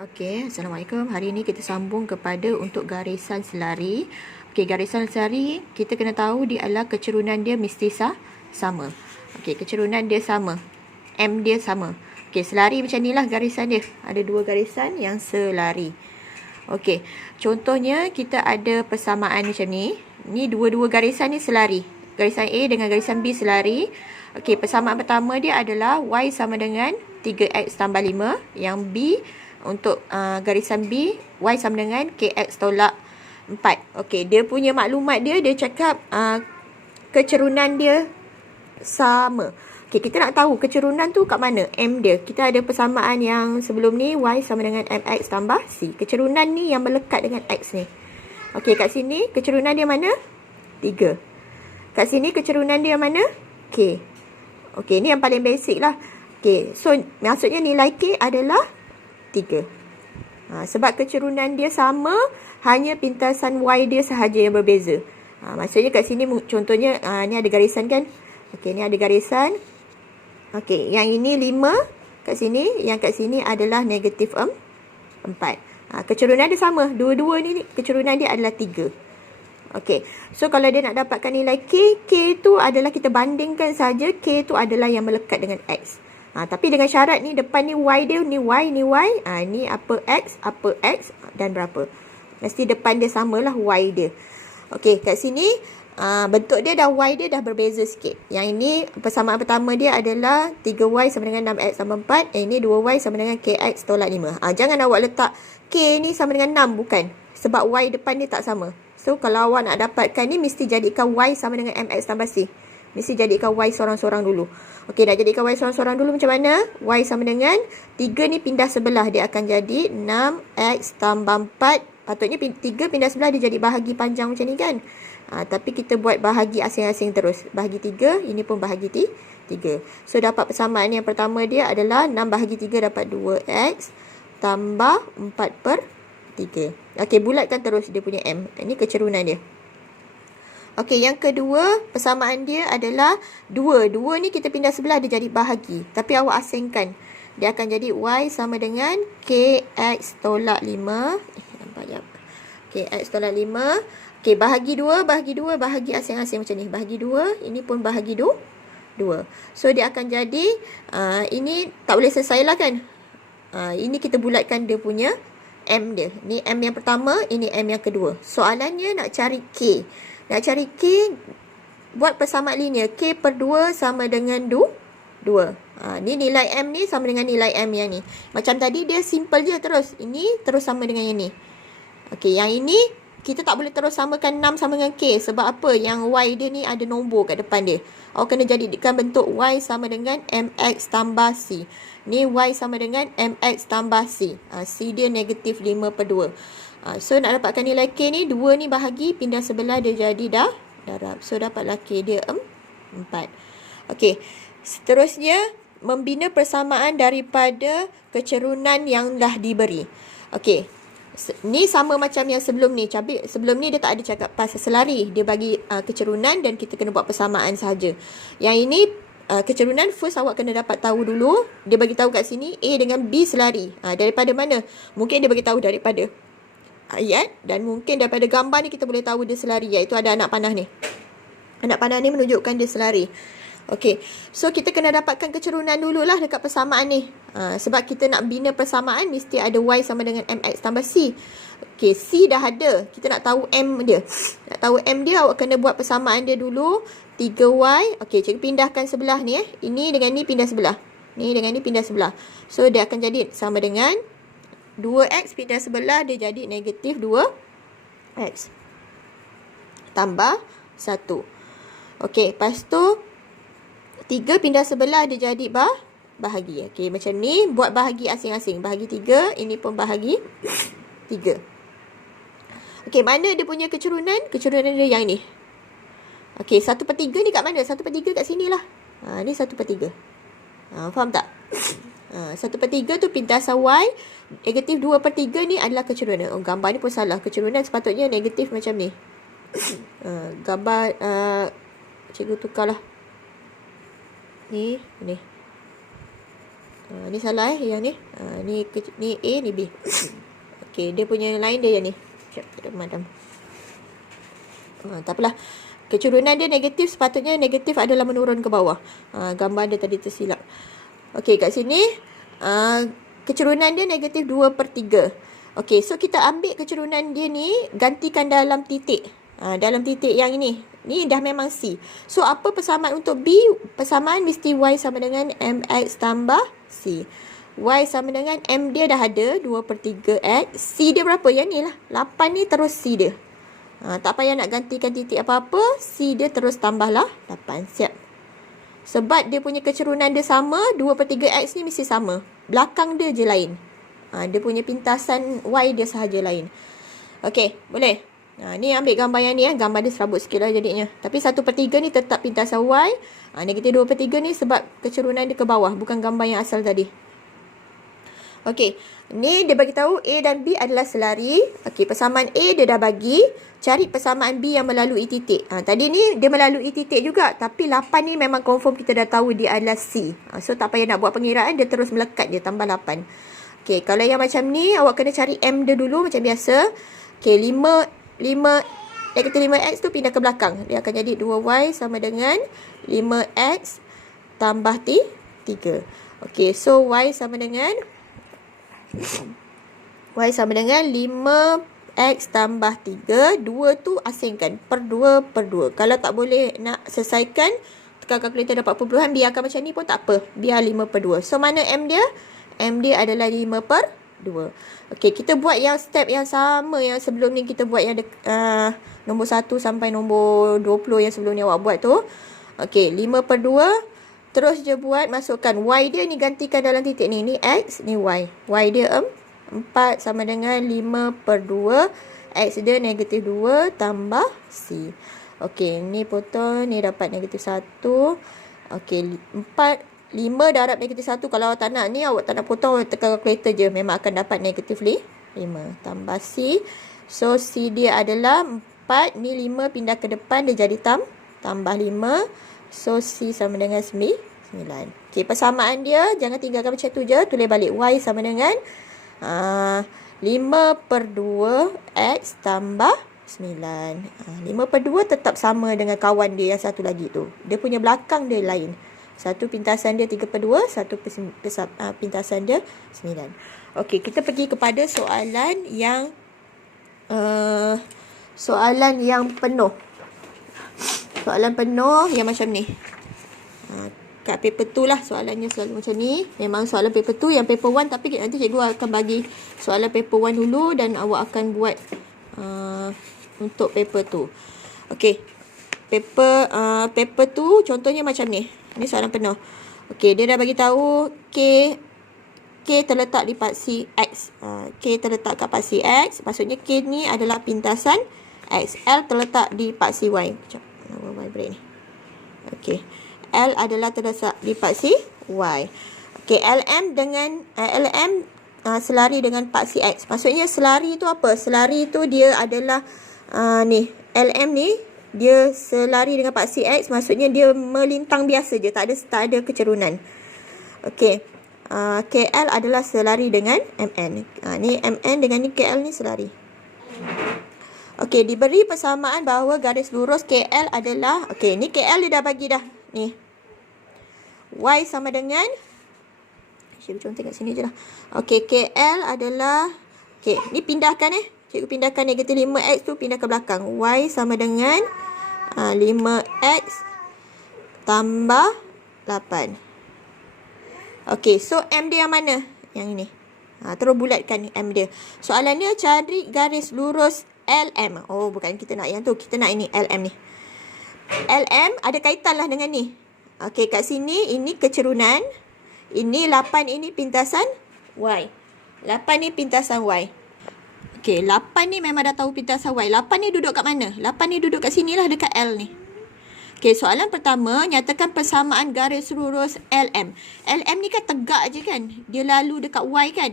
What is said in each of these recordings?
Okey, Assalamualaikum. Hari ini kita sambung kepada untuk garisan selari. Okey, garisan selari kita kena tahu dia adalah kecerunan dia mesti sama. Okey, kecerunan dia sama. M dia sama. Okey, selari macam inilah garisan dia. Ada dua garisan yang selari. Okey, contohnya kita ada persamaan macam ni. Ni dua-dua garisan ni selari. Garisan A dengan garisan B selari. Okey, persamaan pertama dia adalah Y sama dengan 3X tambah 5. Yang B untuk garisan B, Y sama dengan KX tolak 4. Okey, dia punya maklumat dia cakap kecerunan dia sama. Okey, kita nak tahu kecerunan tu kat mana? M dia. Kita ada persamaan yang sebelum ni, Y sama dengan MX tambah C. Kecerunan ni yang melekat dengan X ni. Okey, kat sini kecerunan dia mana? 3. Kat sini kecerunan dia mana? K. Okey, ni yang paling basic lah. Okey, so maksudnya nilai K adalah 3. Sebab kecerunan dia sama, hanya pintasan Y dia sahaja yang berbeza. Maksudnya kat sini contohnya ni ada garisan kan. Okey, ni ada garisan. Okey, yang ini 5 kat sini, yang kat sini adalah negatif 4. Kecerunan dia sama. Dua-dua ni kecerunan dia adalah 3. Okey, so kalau dia nak dapatkan nilai K tu adalah kita bandingkan saja K tu adalah yang melekat dengan X. Tapi dengan syarat ni depan ni Y dia, ni Y, ni Y. Ni apa X dan berapa. Mesti depan dia samalah Y dia. Okey, kat sini bentuk dia dah Y dia dah berbeza sikit. Yang ini persamaan pertama dia adalah 3Y sama dengan 6X tambah 4. Ini 2Y sama dengan KX tolak 5. Jangan awak letak K ni sama dengan 6, bukan. Sebab Y depan dia tak sama. So kalau awak nak dapatkan ni mesti jadikan Y sama dengan MX tambah C. Mesti jadikan Y sorang-sorang dulu. Okey, dah jadikan Y sorang-sorang dulu macam mana? Y sama dengan 3 ni pindah sebelah. Dia akan jadi 6X tambah 4. Patutnya 3 pindah sebelah dia jadi bahagi panjang macam ni kan? Tapi kita buat bahagi asing-asing terus. Bahagi 3, ini pun bahagi 3. So dapat persamaan yang pertama dia adalah 6 bahagi 3 dapat 2X tambah 4/3. Okey, bulatkan terus dia punya M. Ini kecerunan dia. Okey, yang kedua, persamaan dia adalah 2. 2 ni kita pindah sebelah, dia jadi bahagi. Tapi awak asingkan. Dia akan jadi Y sama dengan KX tolak 5. Nampak jap. KX tolak 5. Okey, bahagi 2, bahagi asing-asing macam ni. Bahagi 2, ini pun bahagi 2. So, dia akan jadi, ini tak boleh selesai lah kan. Ini kita bulatkan dia punya M dia. Ni M yang pertama, ini M yang kedua. Soalannya nak cari K. Nak cari K, buat persamaan linear. K per 2 sama dengan 2. Ni nilai M ni sama dengan nilai M yang ni. Macam tadi dia simple je terus. Ini terus sama dengan yang ni. Okey, yang ini kita tak boleh terus samakan 6 sama dengan K. Sebab apa? Yang Y dia ni ada nombor kat depan dia. Awak kena jadikan bentuk Y sama dengan MX tambah C. Ni Y sama dengan MX tambah C. C dia negatif 5/2. So nak dapatkan nilai K ni, 2 ni bahagi, pindah sebelah dia jadi darab. So dapatlah K dia 4. Okey, seterusnya membina persamaan daripada kecerunan yang dah diberi. Okey, ni sama macam yang sebelum ni. Sebelum ni dia tak ada cakap pasal selari. Dia bagi kecerunan dan kita kena buat persamaan sahaja. Yang ini kecerunan, first awak kena dapat tahu dulu. Dia bagi tahu kat sini A dengan B selari. Daripada mana? Mungkin dia bagi tahu daripada ayat, dan mungkin daripada gambar ni kita boleh tahu dia selari, iaitu ada anak panah ni. Anak panah ni menunjukkan dia selari. Okey, so kita kena dapatkan kecerunan dululah dekat persamaan ni. Sebab kita nak bina persamaan mesti ada Y sama dengan MX tambah C. Okey, C dah ada. Kita nak tahu M dia. Nak tahu M dia, awak kena buat persamaan dia dulu. 3Y. Okey, cikgu pindahkan sebelah ni. Ini dengan ni pindah sebelah. Ni dengan ni pindah sebelah. So dia akan jadi sama dengan 2X pindah sebelah, dia jadi negatif 2X tambah 1. Okey, lepas tu 3 pindah sebelah, dia jadi bahagi. Okey, macam ni. Buat bahagi asing-asing. Bahagi 3, ini pun bahagi 3. Okey, mana dia punya kecerunan? Kecerunan dia yang ni. Okey, 1/3 ni kat mana? 1/3 kat sini lah. Ni 1/3. Faham tak? 1/3 tu pintasan Y. Negatif 2/3 ni adalah kecerunan. Gambar ni pun salah. Kecerunan sepatutnya negatif macam ni. Gambar cikgu tukarlah. Ni. Ni salah yang ni. Ni A, ni B. Okey, dia punya lain dia yang ni. Sekejap, tak madam. Tak apalah. Kecurunan dia negatif, sepatutnya negatif adalah menurun ke bawah. Gambar dia tadi tersilap. Okey, kat sini kecurunan dia negatif 2/3. Okey, so kita ambil kecurunan dia ni, gantikan dalam titik. Dalam titik yang ini. Ni dah memang C. So, apa persamaan untuk B? Persamaan mesti Y sama dengan MX tambah C. Y sama dengan M dia dah ada, 2/3X. C dia berapa? Yang ni lah. 8 ni terus C dia. Tak payah nak gantikan titik apa-apa. C dia terus tambahlah 8. Siap. Sebab dia punya kecerunan dia sama, 2/3X ni mesti sama. Belakang dia je lain. Dia punya pintasan Y dia sahaja lain. Okey, boleh? Ni ambil gambar yang ni. Gambar dia serabut sikit lah jadinya. Tapi 1/3 ni tetap pintasan Y. Negatif 2/3 ni sebab kecerunan dia ke bawah. Bukan gambar yang asal tadi. Okey, ni dia bagi tahu A dan B adalah selari. Okey, persamaan A dia dah bagi. Cari persamaan B yang melalui titik. Tadi ni dia melalui titik juga. Tapi 8 ni memang confirm kita dah tahu dia adalah C. So, tak payah nak buat pengiraan. Dia terus melekat je tambah 8. Okey, kalau yang macam ni, awak kena cari M dia dulu macam biasa. Okey, 5 negatif 5X tu pindah ke belakang. Dia akan jadi 2Y sama dengan 5X tambah 3. Okey, so Y sama dengan 5X tambah 3. 2 tu asingkan. Per 2. Kalau tak boleh nak selesaikan, tekan kalkulator dapat perpuluhan, biarkan macam ni pun tak apa. Biar 5/2. So, mana M dia? M dia adalah 5/2. Okey, kita buat yang step yang sama yang sebelum ni kita buat yang nombor 1 sampai nombor 20 yang sebelum ni awak buat tu. Okey, 5/2. Terus je buat, masukkan Y dia ni, gantikan dalam titik ni. Ni X, ni Y. Y dia 4 sama dengan 5/2. X dia negatif 2 tambah C. Okey, ni potong, ni dapat negatif 1. Okey, 5 darab negatif 1. Kalau awak tak nak ni, awak tak nak potong, awak tekan kalkulator je. Memang akan dapat negatif 5. Tambah C. So, C dia adalah 4. Ni 5 pindah ke depan, dia jadi tambah 5. So, C sama dengan 9. Okey, persamaan dia, jangan tinggalkan macam tu je. Tulis balik. Y sama dengan 5/2 X tambah 9. 5/2 tetap sama dengan kawan dia yang satu lagi tu. Dia punya belakang dia lain. Satu pintasan dia 3/2, satu pintasan dia 9. Okey, kita pergi kepada soalan yang penuh. Soalan penuh yang macam ni. Kat paper 2 lah soalannya selalu macam ni. Memang soalan paper 2 yang paper 1, tapi nanti cikgu akan bagi soalan paper 1 dulu dan awak akan buat untuk paper 2. Okey. Paper 2 contohnya macam ni. Ni soalan penuh. Okey, dia dah bagi tahu K terletak di paksi X. K terletak kat paksi X. Maksudnya K ni adalah pintasan X. L terletak di paksi Y. Sekejap. Y break ni. Okey. L adalah terletak di paksi Y. Okey, LM selari dengan paksi X. Maksudnya selari tu apa? Selari tu dia adalah ni. LM ni dia selari dengan paksi X. Maksudnya dia melintang biasa je. Tak ada kecerunan. Okey. KL adalah selari dengan MN. Ni MN dengan ni KL ni selari. Okey, diberi persamaan bahawa garis lurus KL adalah, okey, ni KL dia dah bagi dah. Ni. Y sama dengan, cikgu contoh kat sini je lah. Okey, KL adalah, okey, ni pindahkan Cikgu pindahkan negatif 5X tu pindah ke belakang. Y sama dengan 5X tambah 8. Okey, so M dia yang mana? Yang ini. Terus bulatkan M dia. Soalannya cari garis lurus LM. Oh, bukan kita nak yang tu. Kita nak ini, LM ni. LM ada kaitan lah dengan ni. Okey, kat sini ini kecerunan. Ini 8 ini pintasan Y. 8 ni pintasan Y. Okey, 8 ni memang dah tahu pintasan Y. 8 ni duduk kat mana? 8 ni duduk kat sini lah, dekat L ni. Okey, soalan pertama, nyatakan persamaan garis lurus LM. LM ni kan tegak je kan? Dia lalu dekat Y kan?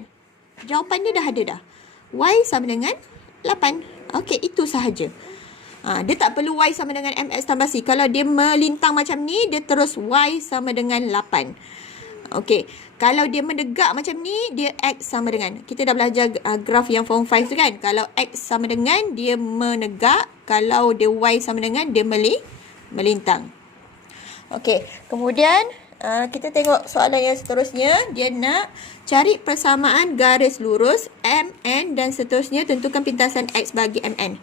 Jawapan dia dah ada dah. Y sama dengan 8. Okey, itu sahaja. Dia tak perlu Y sama dengan MX tambah C. Kalau dia melintang macam ni, dia terus Y sama dengan 8. Okey, kalau dia menegak macam ni, dia X sama dengan, kita dah belajar graf yang form 5 tu kan. Kalau X sama dengan, dia menegak. Kalau dia Y sama dengan, dia melintang. Okey, kemudian kita tengok soalan yang seterusnya. Dia nak cari persamaan garis lurus MN dan seterusnya, tentukan pintasan X bagi MN.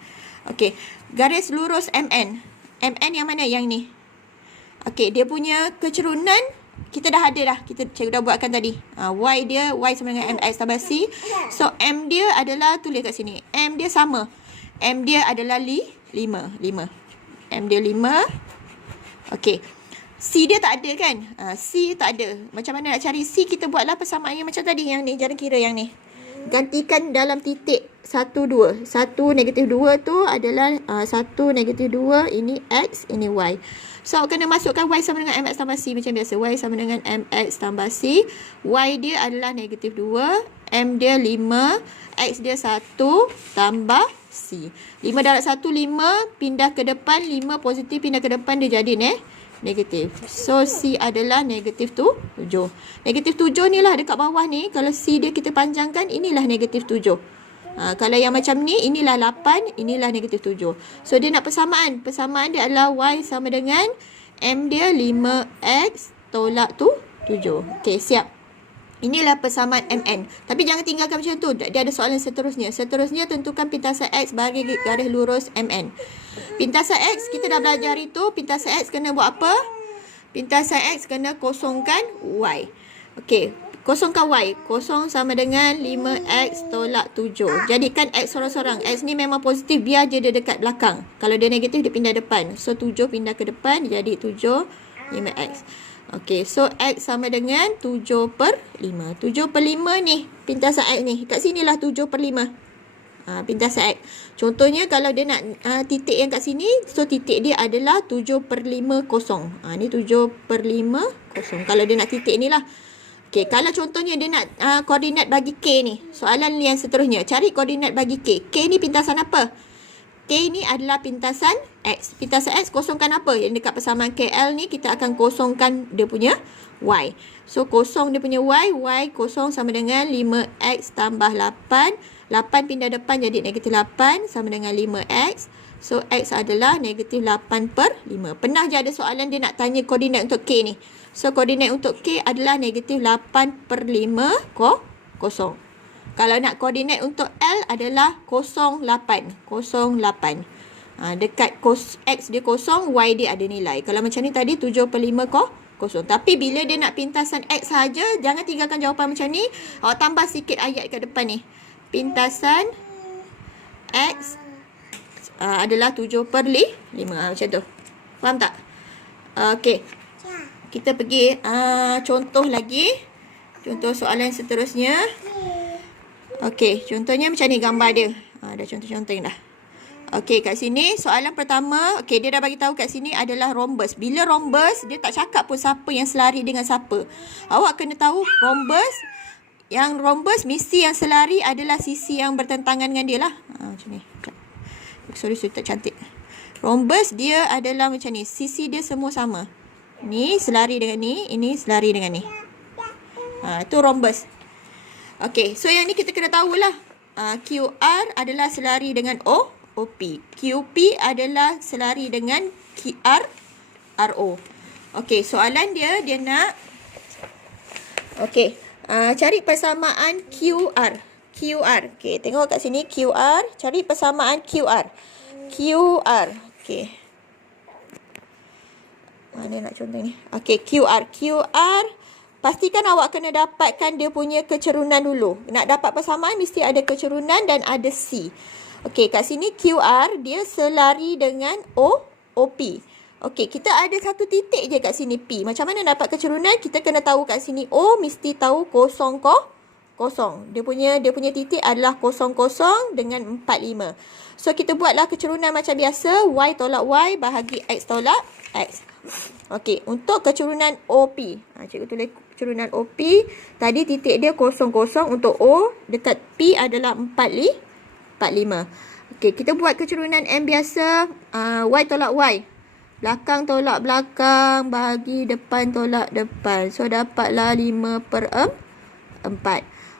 Okey, garis lurus MN. MN yang mana? Yang ni. Okey, dia punya kecerunan kita dah ada dah. Cikgu dah buatkan tadi. Y dia, Y sama dengan MX tambah C. So, M dia adalah, tulis kat sini. M dia sama. M dia adalah 5. M dia 5. Okey. C dia tak ada kan? C tak ada. Macam mana nak cari C? Kita buatlah persamaan yang macam tadi. Yang ni, jari kira yang ni. Gantikan dalam titik 1, 2. 1, -2 tu adalah 1, -2. Ini X, ini Y. So, kena masukkan Y sama dengan MX tambah C macam biasa. Y sama dengan MX tambah C. Y dia adalah -2. M dia 5. X dia 1 tambah C. 5 darab 1, 5. Pindah ke depan. 5 positif pindah ke depan. Dia jadi negatif. So, C adalah -7. -7 ni lah dekat bawah ni. Kalau C dia kita panjangkan, inilah -7. Kalau yang macam ni, inilah 8, inilah -7. So, dia nak persamaan. Persamaan dia adalah Y sama dengan M dia 5X tolak 7. Okey, siap. Inilah persamaan MN. Tapi jangan tinggalkan macam tu. Dia ada soalan seterusnya. Seterusnya, tentukan pintasan X bagi garis lurus MN. Pintasan X, kita dah belajar itu. Pintasan X kena buat apa? Pintasan X kena kosongkan Y. Okey. Kosongkan Y. Kosong sama dengan 5X tolak 7. Jadikan X sorang-sorang. X ni memang positif. Biar je dia dekat belakang. Kalau dia negatif, dia pindah depan. So, 7 pindah ke depan. Jadi 7, 5X. Okey. So, X sama dengan 7/5. 7/5 ni. Pintasan X ni. Kat sinilah 7/5. Pintasan X. Contohnya, kalau dia nak titik yang kat sini. So, titik dia adalah 7/5 kosong. Ni 7/5 kosong. Kalau dia nak titik ni lah. Okey, kalau contohnya dia nak koordinat bagi K ni. Soalan yang seterusnya. Cari koordinat bagi K. K ni pintasan apa? K ni adalah pintasan X. Pintasan X kosongkan apa? Yang dekat persamaan KL ni kita akan kosongkan dia punya Y. So, kosong dia punya Y. Y kosong sama dengan 5X tambah 8. 8 pindah depan jadi -8 sama dengan 5X. So, X adalah -8/5. Pernah je ada soalan dia nak tanya koordinat untuk K ni. So, koordinat untuk K adalah -8/5 kosong. Kalau nak koordinat untuk L adalah 08. 08. Dekat X dia kosong, Y dia ada nilai. Kalau macam ni tadi 7/5 kosong. Tapi bila dia nak pintasan X saja, jangan tinggalkan jawapan macam ni. Awak tambah sikit ayat kat depan ni. Pintasan X adalah 7/5. Macam tu. Faham tak? Okey. Kita pergi contoh lagi. Contoh soalan seterusnya. Okey, contohnya macam ni gambar dia. Dah contoh-contoh dah. Okey, kat sini soalan pertama. Okey, dia dah bagi tahu kat sini adalah rhombus. Bila rhombus, dia tak cakap pun siapa yang selari dengan siapa. Awak kena tahu rhombus. Yang rhombus mesti yang selari adalah sisi yang bertentangan dengan dia lah. Macam ni. Sorry, tak cantik. Rhombus dia adalah macam ni. Sisi dia semua sama. Ni selari dengan ni, ini selari dengan ni. Itu rhombus. Okey, so yang ni kita kena tahulah. QR adalah selari dengan OP. QP adalah selari dengan RO. Okey, soalan dia nak okey, cari persamaan QR. Okey, tengok kat sini QR, cari persamaan QR. Okey. Mana nak contoh ni? Okey, QR. Pastikan awak kena dapatkan dia punya kecerunan dulu. Nak dapat persamaan mesti ada kecerunan dan ada C. Okey, kat sini QR dia selari dengan OP. Okey, kita ada satu titik je kat sini P. Macam mana dapat kecerunan? Kita kena tahu kat sini O mesti tahu kosong. Dia punya titik adalah 0, dengan 45. So, kita buatlah kecerunan macam biasa. Y tolak Y bahagi X tolak X. Okey, untuk kecerunan OP. Cikgu tulis kecerunan OP. Tadi titik dia 0, untuk O. Dekat P adalah 45. Okey, kita buat kecerunan M biasa. Y tolak Y. Belakang tolak belakang, bahagi depan tolak depan. So, dapatlah 5/4.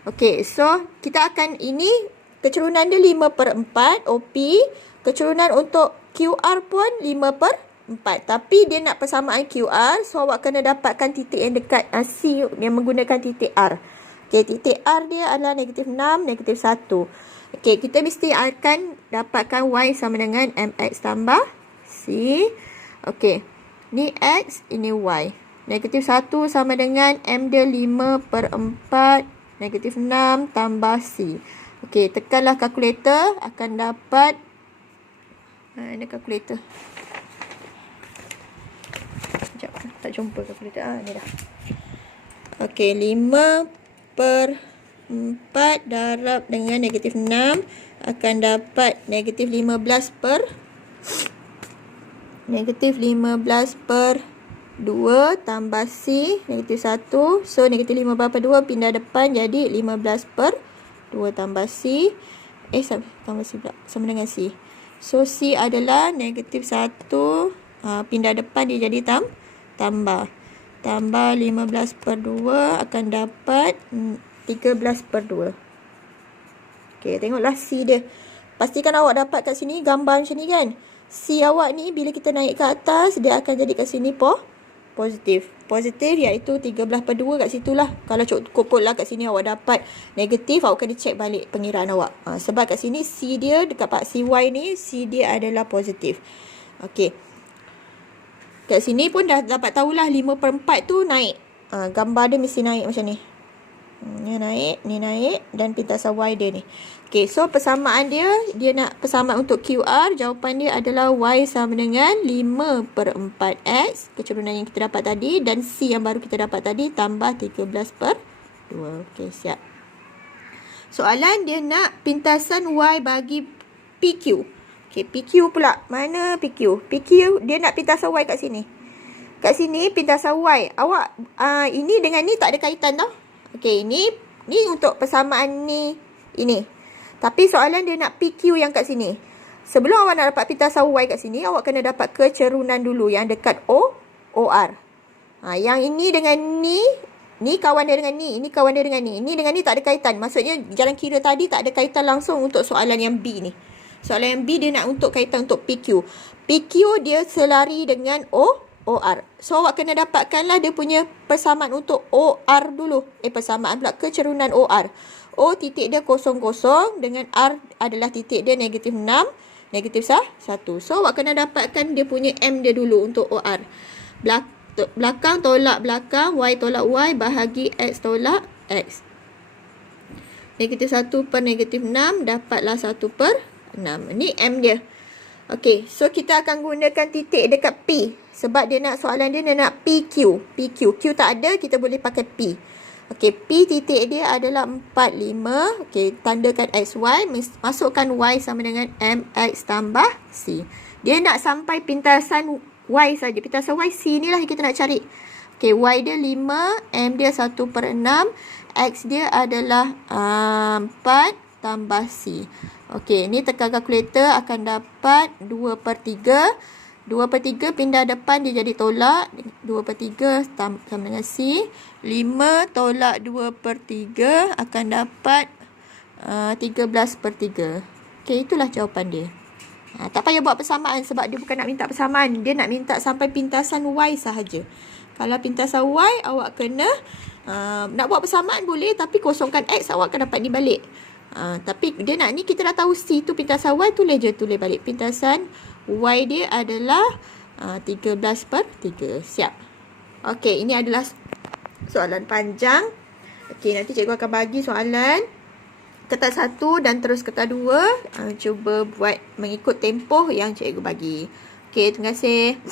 Okey, so kita akan ini kecerunan dia 5/4 OP. Kecerunan untuk QR pun 5/4. Tapi dia nak persamaan QR, so awak kena dapatkan titik yang dekat C yang menggunakan titik R. Okey, titik R dia adalah -6, -1. Okey, kita mesti akan dapatkan Y sama dengan MX tambah C. Okey, ni X, ini Y. -1 sama dengan M dia 5/4, -6 tambah C. Okey, tekanlah kalkulator, akan dapat mana kalkulator? Sekejap, tak jumpa kalkulator. Ni dah. Okey, 5/4 darab dengan -6 akan dapat -15/2 tambah C, -1. So, -15/2 pindah depan jadi 15/2 tambah C. Tambah C pula. Sama dengan C. So, C adalah -1. Pindah depan dia jadi tambah. Tambah 15/2 akan dapat 13/2. Okey, tengoklah C dia. Pastikan awak dapat kat sini gambar macam ni kan. C awak ni bila kita naik ke atas, dia akan jadi kat sini positif. Positif iaitu 13/2 kat situ lah. Kalau cukup lah kat sini awak dapat negatif, awak kena check balik pengiraan awak. Sebab kat sini C dia dekat part CY ni, C dia adalah positif. Okey. Kat sini pun dah dapat tahulah 5/4 tu naik. Gambar dia mesti naik macam ni. Ni naik dan pintasan Y dia ni. Okey, so persamaan dia nak persamaan untuk QR. Jawapan dia adalah Y sama dengan 5/4X, kecerunan yang kita dapat tadi, dan C yang baru kita dapat tadi tambah 13/2. Okey, siap. Soalan dia nak pintasan Y bagi PQ. Okey, PQ pula. Mana PQ? PQ dia nak pintasan Y kat sini. Kat sini pintasan Y. Awak ini dengan ni tak ada kaitan tau. Okey, ni untuk persamaan ni ini. Tapi soalan dia nak PQ yang kat sini. Sebelum awak nak dapat pintasan Y kat sini, awak kena dapat kecerunan dulu yang dekat OR. Yang ini dengan ni kawan dia dengan ni, ini kawan dia dengan ni. Ini dengan ni tak ada kaitan. Maksudnya jalan kira tadi tak ada kaitan langsung untuk soalan yang B ni. Soalan yang B dia nak untuk kaitan untuk PQ. PQ dia selari dengan OR. So, awak kena dapatkanlah dia punya persamaan untuk OR dulu. Persamaan pula kecerunan OR. O titik dia 0, dengan R adalah titik dia -6, -1. So, awak kena dapatkan dia punya M dia dulu untuk OR. Belakang tolak belakang, Y tolak Y, bahagi X tolak X. -1/6 dapatlah 1/6. Ni M dia. Okey, so kita akan gunakan titik dekat P. Sebab dia nak soalan dia nak PQ. Q tak ada, kita boleh pakai P. Okey, P titik dia adalah 45. Okey, tandakan XY. Masukkan Y sama dengan MX tambah C. Dia nak sampai pintasan Y saja. Pintasan Y C ni lah yang kita nak cari. Okey, Y dia 5. M dia 1/6. X dia adalah 4 tambah C. Okey, ni tekan kalkulator akan dapat 2/3. 2/3 pindah depan dia jadi tolak. 2/3 sama dengan C. 5 tolak 2/3 akan dapat 13/3. Okey, itulah jawapan dia. Tak payah buat persamaan sebab dia bukan nak minta persamaan. Dia nak minta sampai pintasan Y sahaja. Kalau pintasan Y, awak kena nak buat persamaan boleh, tapi kosongkan X, awak akan dapat ni balik. Tapi dia nak ni, kita dah tahu C tu pintasan Y, tulis balik. Pintasan Y dia adalah 13/3. Siap. Okey, ini adalah soalan panjang. Okey, nanti cikgu akan bagi soalan ketat 1 dan terus ketat 2. Cuba buat mengikut tempoh yang cikgu bagi. Okey, terima kasih.